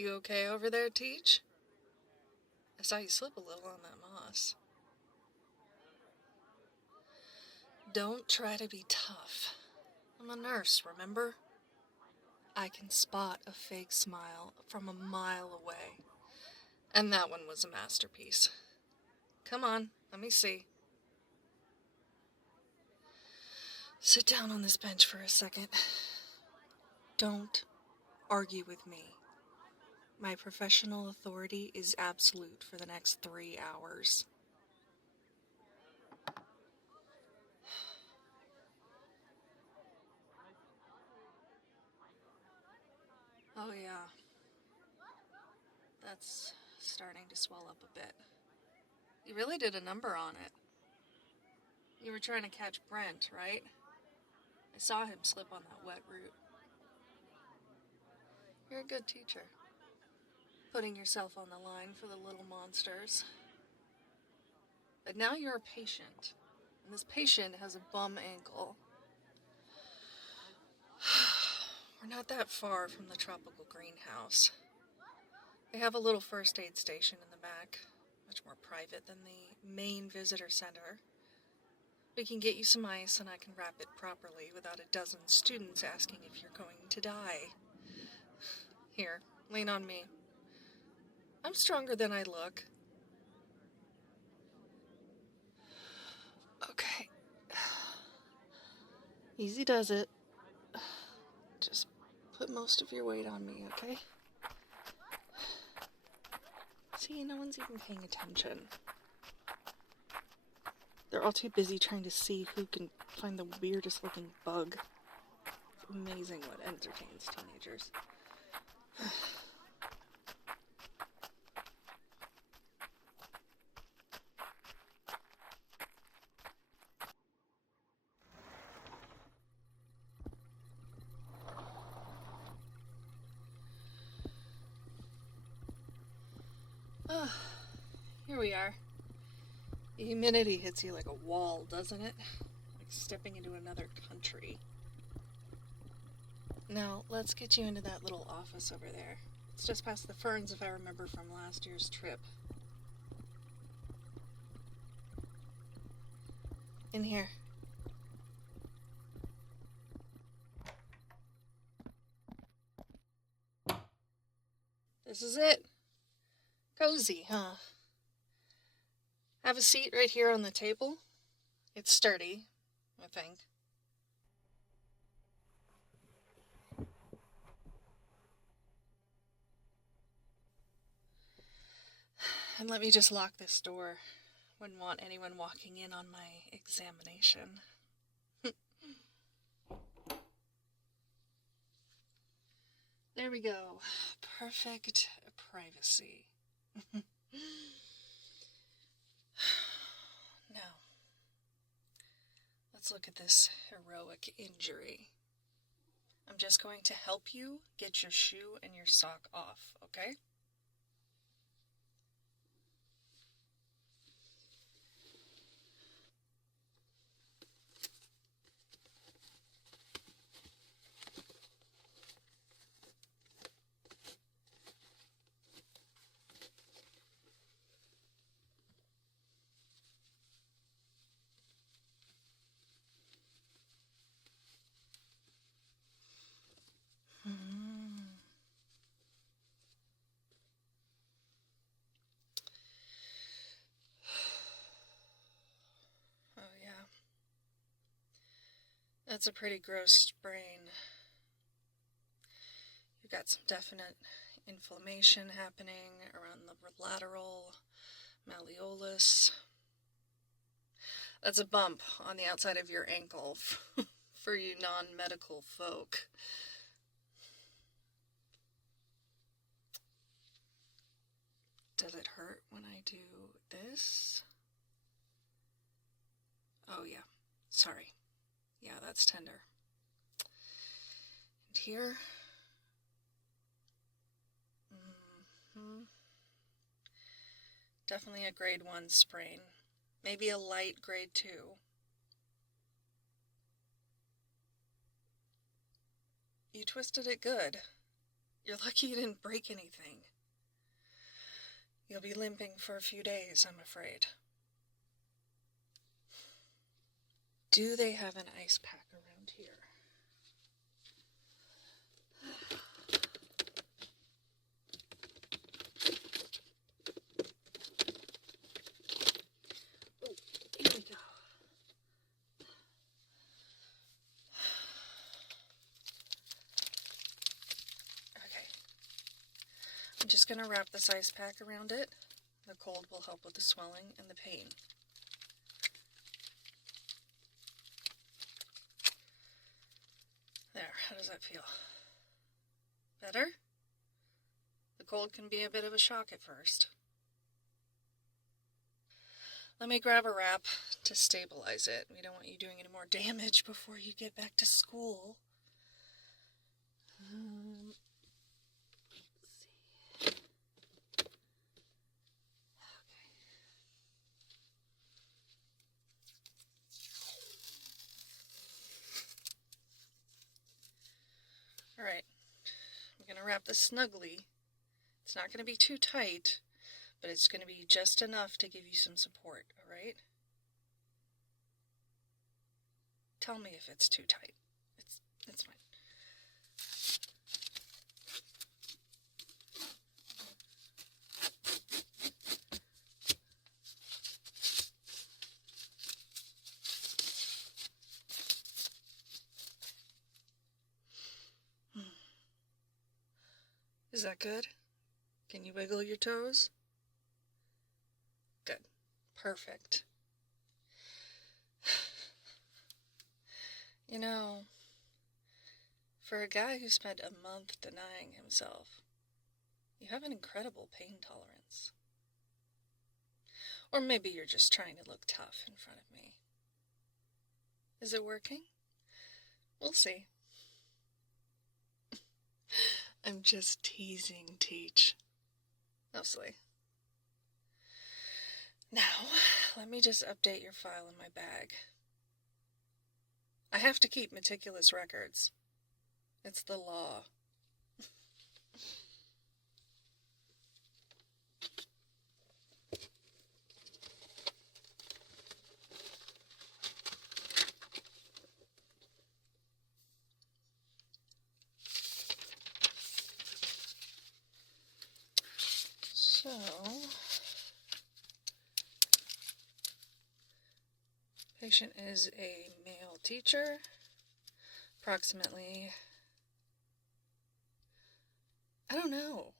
You okay over there, Teach? I saw you slip a little on that moss. Don't try to be tough. I'm a nurse, remember? I can spot a fake smile from a mile away. And that one was a masterpiece. Come on, let me see. Sit down on this bench for a second. Don't argue with me. My professional authority is absolute for the next 3 hours. Oh yeah. That's starting to swell up a bit. You really did a number on it. You were trying to catch Brent, right? I saw him slip on that wet root. You're a good teacher. Putting yourself on the line for the little monsters. But now you're a patient. And this patient has a bum ankle. We're not that far from the tropical greenhouse. They have a little first aid station in the back. Much more private than the main visitor center. We can get you some ice and I can wrap it properly without a dozen students asking if you're going to die. Here, lean on me. I'm stronger than I look. Okay. Easy does it. Just put most of your weight on me, okay? See, no one's even paying attention. They're all too busy trying to see who can find the weirdest looking bug. It's amazing what entertains teenagers. Here we are. The humidity hits you like a wall, doesn't it? Like stepping into another country. Now, let's get you into that little office over there. It's just past the ferns if I remember from last year's trip. In here. This is it. Cozy, huh? Have a seat right here on the table. It's sturdy, I think. And let me just lock this door. Wouldn't want anyone walking in on my examination. There we go. Perfect privacy. Now, let's look at this heroic injury. I'm just going to help you get your shoe and your sock off, okay? Oh, yeah. That's a pretty gross sprain. You've got some definite inflammation happening around the lateral malleolus. That's a bump on the outside of your ankle for you non-medical folk. Does it hurt when I do this? Oh yeah, sorry. Yeah, that's tender. And here. Definitely a grade 1 sprain. Maybe a light grade 2. You twisted it good. You're lucky you didn't break anything. You'll be limping for a few days, I'm afraid. Do they have an ice pack around here? Oh, here we go. Okay. I'm just going to wrap this ice pack around it. The cold will help with the swelling and the pain. There, how does that feel? Better? The cold can be a bit of a shock at first. Let me grab a wrap to stabilize it. We don't want you doing any more damage before you get back to school. Let's see. Okay. All right. I'm going to wrap this snugly. It's not going to be too tight, but it's going to be just enough to give you some support, all right? Tell me if it's too tight. It's fine. Is that good? Can you wiggle your toes? Good. Perfect. You know, for a guy who spent a month denying himself, you have an incredible pain tolerance. Or maybe you're just trying to look tough in front of me. Is it working? We'll see. I'm just teasing, Teach. Mostly. Now, let me just update your file in my bag. I have to keep meticulous records. It's the law. So, patient is a male teacher, approximately, I don't know,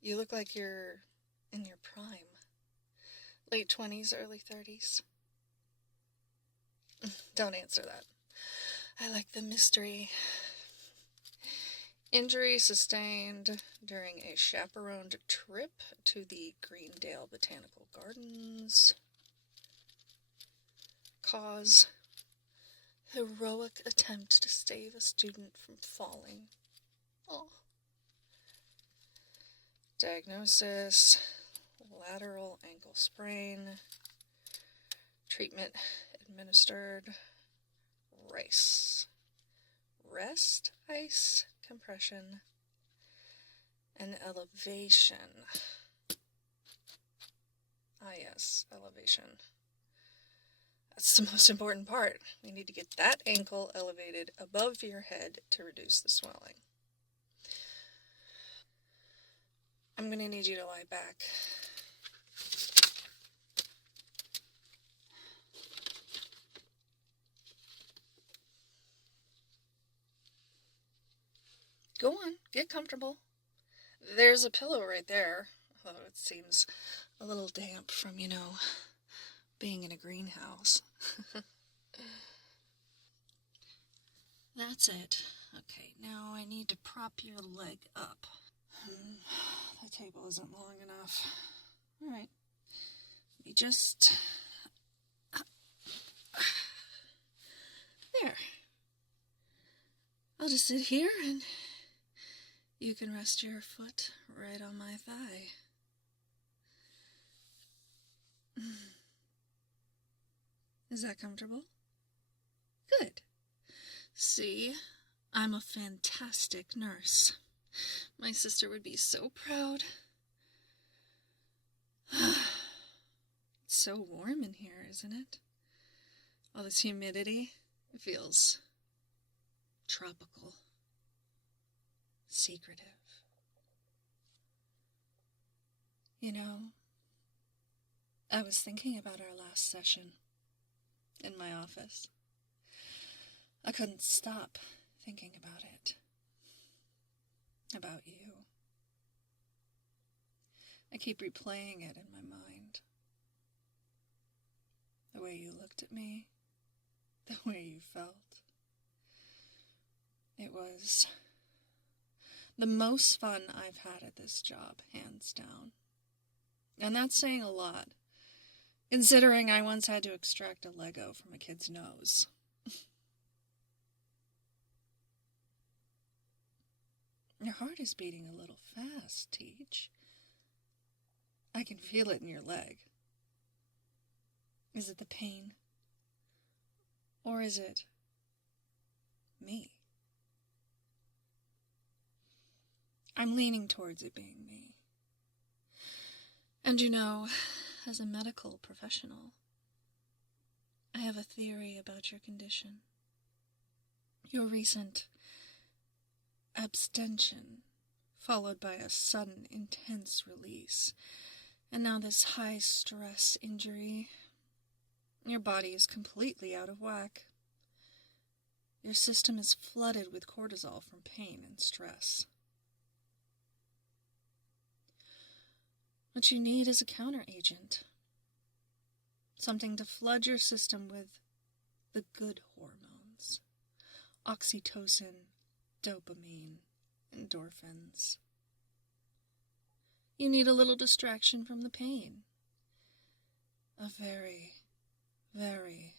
you look like you're in your prime, late 20s, early 30s. Don't answer that. I like the mystery. Injury sustained during a chaperoned trip to the Greendale Botanical Gardens. Cause: heroic attempt to save a student from falling. Oh. Diagnosis: lateral ankle sprain. Treatment administered: rest, ice, compression, and elevation. Ah, yes, elevation. That's the most important part. We need to get that ankle elevated above your head to reduce the swelling. I'm going to need you to lie back. Go on, get comfortable. There's a pillow right there, although it seems a little damp from, being in a greenhouse. That's it. Okay, now I need to prop your leg up. The table isn't long enough. All right. Let me just... There. I'll just sit here and you can rest your foot right on my thigh. Is that comfortable? Good. See, I'm a fantastic nurse. My sister would be so proud. It's so warm in here, isn't it? All this humidity. It feels tropical, secretive. You know, I was thinking about our last session in my office. I couldn't stop thinking about it. About you. I keep replaying it in my mind. The way you looked at me, the way you felt. It was the most fun I've had at this job, hands down. And that's saying a lot, considering I once had to extract a Lego from a kid's nose. Your heart is beating a little fast, Teach. I can feel it in your leg. Is it the pain? Or is it me? I'm leaning towards it being me. And you know, as a medical professional, I have a theory about your condition. Your recent abstention, followed by a sudden, intense release, and now this high-stress injury. Your body is completely out of whack. Your system is flooded with cortisol from pain and stress. What you need is a counteragent. Something to flood your system with the good hormones. Oxytocin, dopamine, endorphins. You need a little distraction from the pain. A very, very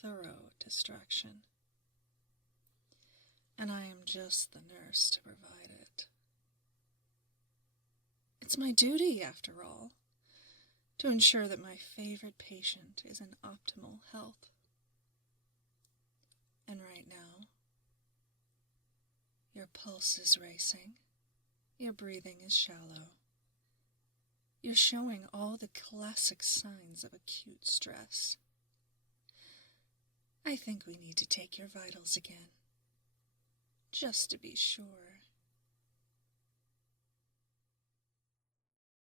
thorough distraction. And I am just the nurse to provide it. It's my duty, after all, to ensure that my favorite patient is in optimal health. And right now, your pulse is racing, your breathing is shallow. You're showing all the classic signs of acute stress. I think we need to take your vitals again, just to be sure.